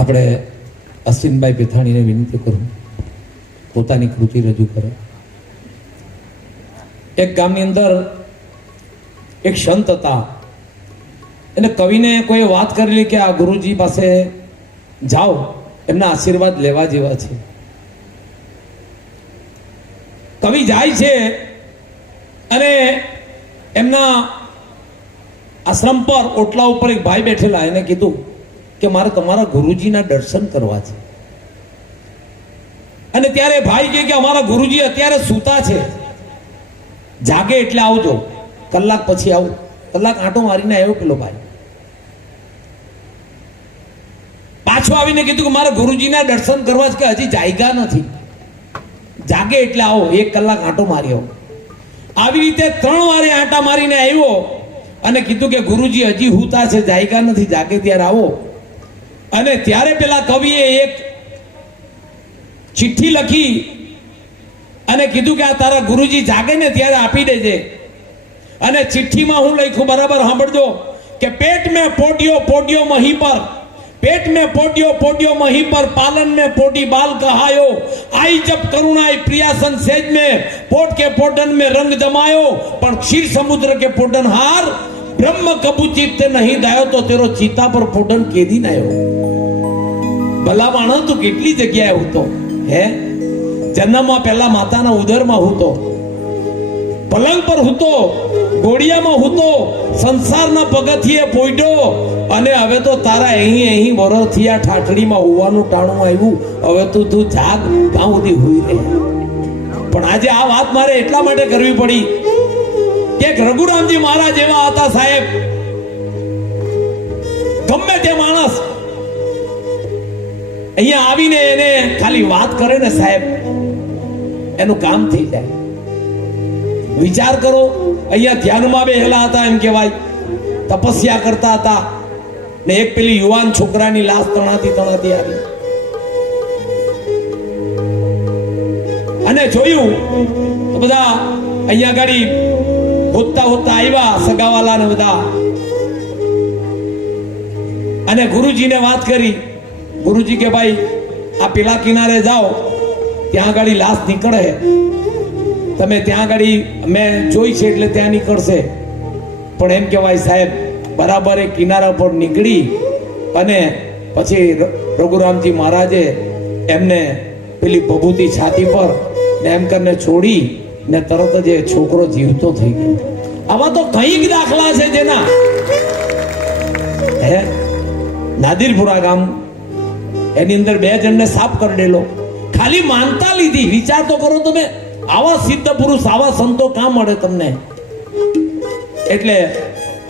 આપણે અશ્વિનભાઈ પેથાણીને વિનંતી કરું પોતાની કૃતિ રજૂ કરે. એક ગામની અંદર એક સંત હતા, એને કવિને કોઈ વાત કરેલી કે આ ગુરુજી પાસે જાઓ, એમના આશીર્વાદ લેવા જેવા છે. કવિ જાય છે અને એમના આશ્રમ પર ઓટલા ઉપર એક ભાઈ બેઠેલા, એને કીધું કે મારે તમારા ગુરુજીના દર્શન કરવા છે. અને ત્યારે ભાઈ કહે કે અમારા ગુરુજી અત્યારે સૂતા છે, જાગે એટલે આવજો, કલાક પછી આવું. કલાક આંટો મારીને આવ્યો પેલો ભાઈ, પાછો આવીને કીધું કે મારે ગુરુજીના દર્શન કરવા છે, કે હજી જાગ્યા નથી, જાગે એટલે આવો, 1 કલાક આંટો માર્યો. આવી રીતે 3 વારે આંટા મારીને આવ્યો અને કીધું કે ગુરુજી હજી હુતા છે, જાગ્યા નથી, જાગે ત્યારે આવો. અને ત્યારે પેલા કવિએ એક ચિઠ્ઠી લખી અને કીધું કે આ તારા ગુરુજી જાગે ને ત્યારે આપી દેજે. અને ચિઠ્ઠીમાં હું લખ્યું બરાબર સાંભળજો કે पेट में पोटियो पोटियो मही पर, पेट में पोटियो पोटियो मही पर, पालन में पोटी बाल कहायो, आई जब करुणाई प्रियासन सेज में, पोट के पोटन में रंग जमायो, पर क्षीर समुद्र के पोटन हार, ब्रह्म कबूचित ते नहीं दायो, तो तेरो चीता पर पोटन केदी नायो. भला माणस તું કેટલી જગ્યાએ હતો હે? જન્મમાં પહેલા માતાના ઉદરમાં હતો, પલંગ પર હતો, ગોળિયામાં હતો, સંસારના પગથિયે પોઈડો, અને હવે તો તારા અહીં વરથિયા ઠાઠડીમાં હોવાનું ટાણું આવ્યું. હવે તું જાગ, કાં સુધી હુઈ રહે. પણ આજે આ વાત મારે એટલા માટે કરવી પડી કે રઘુરામજી મહારાજ એવા હતા સાહેબ, ગમે તે માણસ અહીંયા આવીને એને ખાલી વાત કરે ને સાહેબ, એનું કામ થઈ જાય. વિચાર કરો, અહીંયા ધ્યાનમાં બેઠેલા હતા, એમ કહેવાય તપસ્યા કરતા હતા, ને એક પેલી યુવાન છોકરાની લાશ તણાતી આવી અને જોયું તો બધા અહીંયા ગાડી હોતા આવ્યા સગાવાલા ને બધા, અને ગુરુજીને વાત કરી. ગુરુજી કે ભાઈ આ પેલા કિનારે જાઓ, ત્યાં ગાડી લાશ નીકળે, તમે ત્યાં ગાડી મેં જોઈ છે એટલે ત્યાં નીકળશે. પણ એમ કહેવાય સાહેબ, બરાબર એ કિનારા પર નીકળી અને પછી રઘુરામજી મહારાજે એમને પેલી ભભૂતિ છાતી પર ને એમ કરીને છોડી ને તરત જ એ છોકરો જીવતો થઈ ગયો. આવા તો કંઈક દાખલા છે જેના હે. નાદિરપુરા ગામ, એની અંદર 2 જણને સાપ કરડેલો, ખાલી માનતા લીધી. વિચાર તો કરો તમે, આવા સિદ્ધ પુરુષ, આવા સંતો કાં મળે તમને? એટલે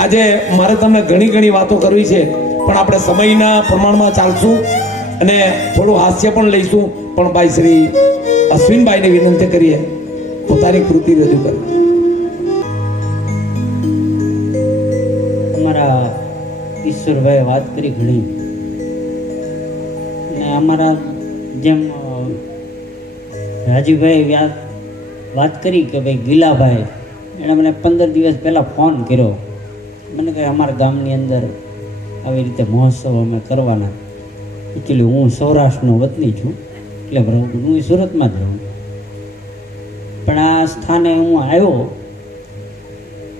આજે મારે તમને ઘણી વાતો કરવી છે, પણ આપણે સમયના પ્રમાણમાં ચાલશું અને થોડું હાસ્ય પણ લઈશું. પણ ભાઈ શ્રી અશ્વિનભાઈને વિનંતી કરીએ પોતાની કૃતિ રજૂ કરે. અમારા ઈશ્વરભાઈ વાત કરી ઘણી, અને અમારા જેમ રાજીભાઈ વાત કરી કે ભાઈ ગીલાભાઈ, એણે મને 15 દિવસ પહેલાં ફોન કર્યો. મને કહે અમારા ગામની અંદર આવી રીતે મહોત્સવ અમે કરવાના. એકચ્યુઅલી હું સૌરાષ્ટ્રનો વતની છું, એટલે હું સુરતમાં જ રહું, પણ આ સ્થાને હું આવ્યો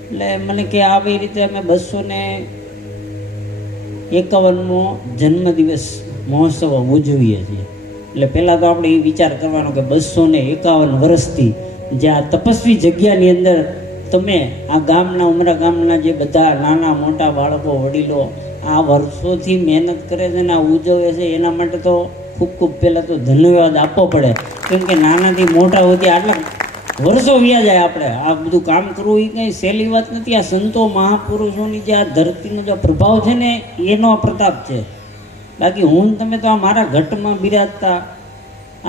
એટલે મને કે આવી રીતે અમે 251મો જન્મદિવસ મહોત્સવ ઉજવીએ છીએ. એટલે પહેલાં તો આપણે એ વિચાર કરવાનો કે 251 વર્ષથી જે આ તપસ્વી જગ્યાની અંદર તમે આ ગામના ઉમરા ગામના જે બધા નાના મોટા બાળકો વડીલો આ વર્ષોથી મહેનત કરે છે ને આ ઉજવે છે, એના માટે તો ખૂબ પહેલાં તો ધન્યવાદ આપવો પડે. કેમ કે નાનાથી મોટા હોતી આટલા વર્ષો વ્યા જાય. આપણે આ બધું કામ કરવું એ કંઈ સહેલી વાત નથી. આ સંતો મહાપુરુષોની જે આ ધરતીનો જે પ્રભાવ છે ને એનો પ્રતાપ છે. બાકી હું તમે તો આ મારા ઘટમાં બિરાજતા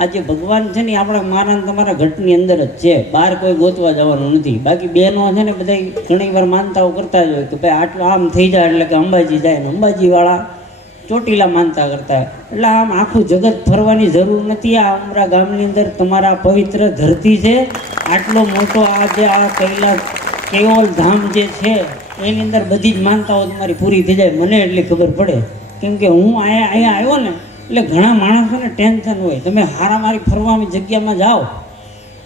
આ જે ભગવાન છે ને આપણા મારા તમારા ઘટની અંદર જ છે, બહાર કોઈ ગોતવા જવાનું નથી. બાકી બહેનો છે ને બધા ઘણી વાર માનતાઓ કરતા જ હોય કે ભાઈ આટલું આમ થઈ જાય એટલે કે અંબાજી જાય, ને અંબાજીવાળા ચોટીલા માનતા કરતા હોય. એટલે આમ આખું જગત ફરવાની જરૂર નથી. આ ઉમરા ગામની અંદર તમારા પવિત્ર ધરતી છે. આટલો મોટો આ જે આ કૈલાસ કેવલ ધામ જે છે એની અંદર બધી જ માનતાઓ તમારી પૂરી થઈ જાય, મને એટલી ખબર પડે. કેમ કે હું અહીંયા આવ્યો ને એટલે ઘણા માણસોને ટેન્શન હોય. તમે હારામારી ફરવાની જગ્યામાં જાઓ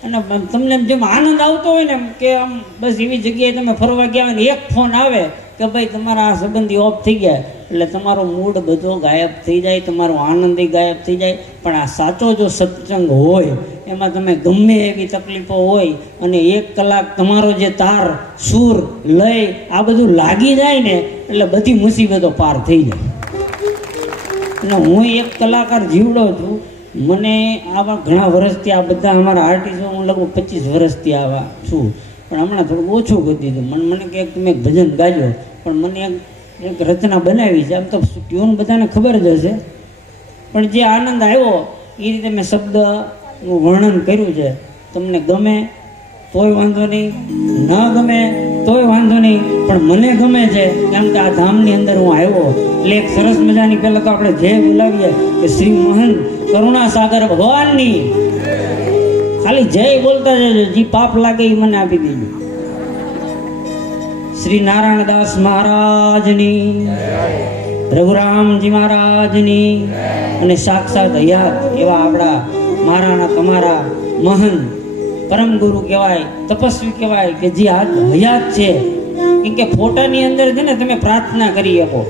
અને તમને જેમ આનંદ આવતો હોય ને, એમ કે આમ બસ એવી જગ્યાએ તમે ફરવા ગયા હોય ને એક ફોન આવે કે ભાઈ તમારા આ સંબંધી ઓફ થઈ ગયા, એટલે તમારો મૂડ બધો ગાયબ થઈ જાય, તમારો આનંદ ગાયબ થઈ જાય. પણ આ સાચો જો સત્સંગ હોય એમાં તમે ગમે એવી તકલીફો હોય અને 1 કલાક તમારો જે તાર સૂર લય આ બધું લાગી જાય ને એટલે બધી મુસીબતો પાર થઈ જાય. અને હું એક કલાકાર જીવડો છું. મને આવા ઘણા વર્ષથી આ બધા અમારા આર્ટિસ્ટો હું લગભગ 25 વર્ષથી આવા છું, પણ હમણાં થોડું ઓછું કરી દીધું. મને કે તમે એક ભજન ગાજો, પણ મને એક રચના બનાવી છે. આમ તો ટ્યુન બધાને ખબર જ હશે, પણ જે આનંદ આવ્યો એ રીતે મેં શબ્દનું વર્ણન કર્યું છે. તમને ગમે તોય વાંધો નહીં, ન ગમે તોય વાંધો નહીં, પણ મને ગમે છે કેમ કે આ ધામની અંદર હું આવ્યો. એટલે એક સરસ મજાની પહેલાં તો આપણે જય બોલાવીએ કે શ્રી મહંત કરુણાસાગર ભગવાનની. ખાલી જય બોલતા જજો, જે પાપ લાગે એ મને આપી દેજો. શ્રી નારાયણદાસ મહારાજની, રઘુરામજી મહારાજની, અને સાક્ષાત હયાત એવા આપણા મારાના તમારા મહંત પરમ ગુરુ કહેવાય, તપસ્વી કહેવાય કે જે આ હયાત છે. કેમ કે ફોટાની અંદર છે ને તમે પ્રાર્થના કરી શકો,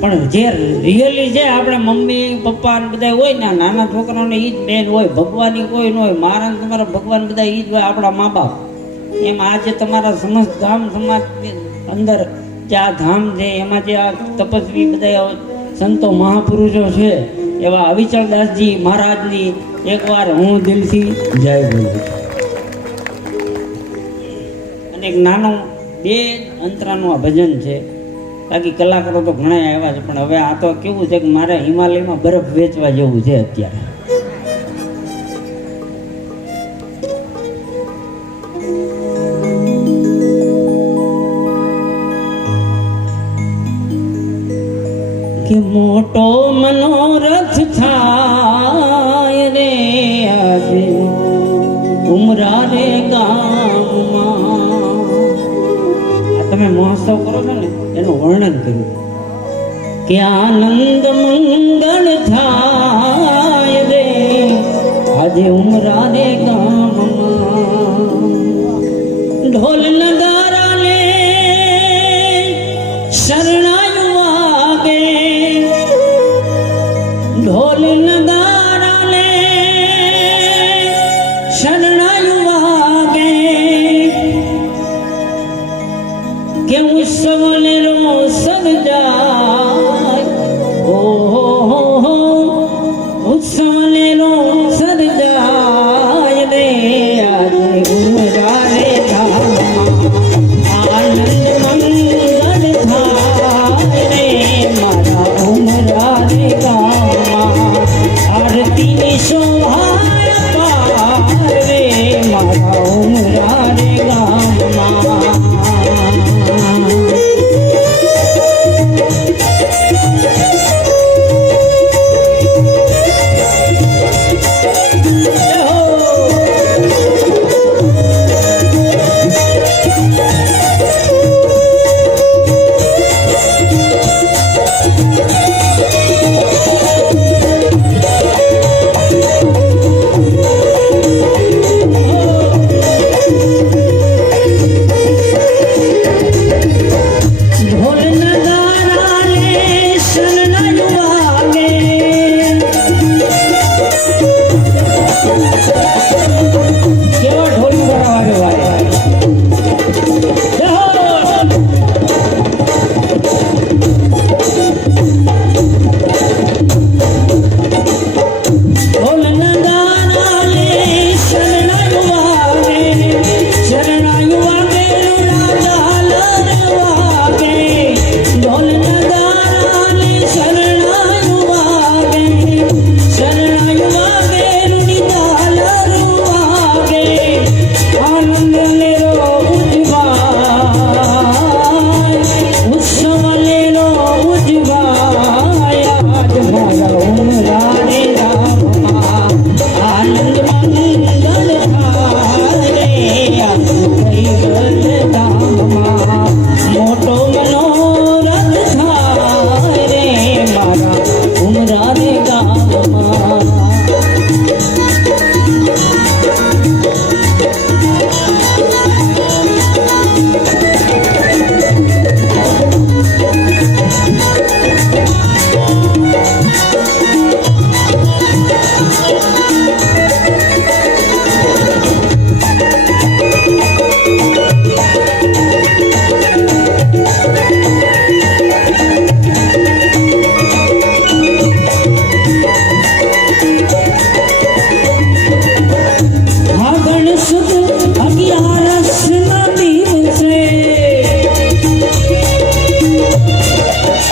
પણ જે રિયલી છે આપણે મમ્મી પપ્પા ને બધા હોય ને, નાના છોકરાઓને એ જ બેન હોય, ભગવાનની કોઈ ન હોય. મારા ને તમારા ભગવાન બધા એ જ હોય, આપણા મા બાપ. એમ આજે તમારા સમસ્ત ધામ સમાજની અંદર જે આ ધામ છે એમાં જે આ તપસ્વી બધા સંતો મહાપુરુષો છે એવા અવિચલદાસજી મહારાજની એકવાર હું દિલથી જય બોલું છું. અને એક નાનો 2 અંતરાનું આ ભજન છે. બાકી કલાકારો તો ઘણા આવ્યા છે, પણ હવે આ તો કેવું છે કે મારે હિમાલયમાં બરફ વેચવા જેવું છે અત્યારે. કે મોટો મનોરથ થાય રે આજે ઉમરા રે ગામમાં. આ તમે મહોત્સવ કરો છો ને એનું વર્ણન કર્યું કે આનંદ મંગળ થાય રે આજે ઉમરા રે ગામમાં. ઢોલ નગારા ને શરણાયું વાગે, ઢોલ નગારા ને શરણાયું વાગે, કે ઉત્સવ ને રોસદ જાય. ઓહો ઉત્સવ ને રોસદ જાય રે આજે ઉમરા રે ગામમાં. આનંદ મંગળ થાય રે મારા ઉમરા રે ગામમાં. આરતીની શોભાય પાર રે મારા ઉમરા રે ગામમાં.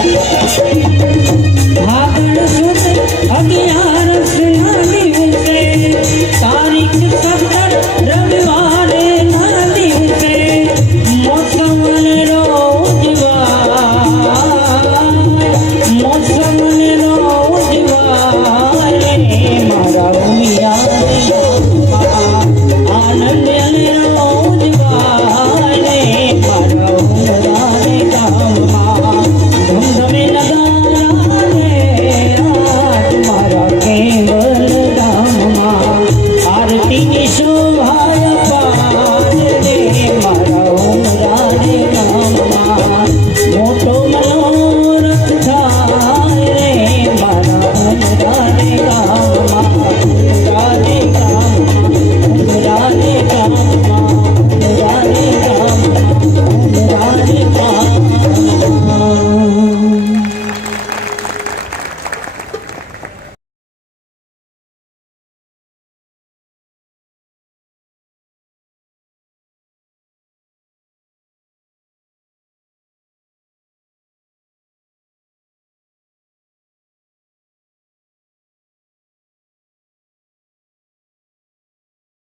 Thank you.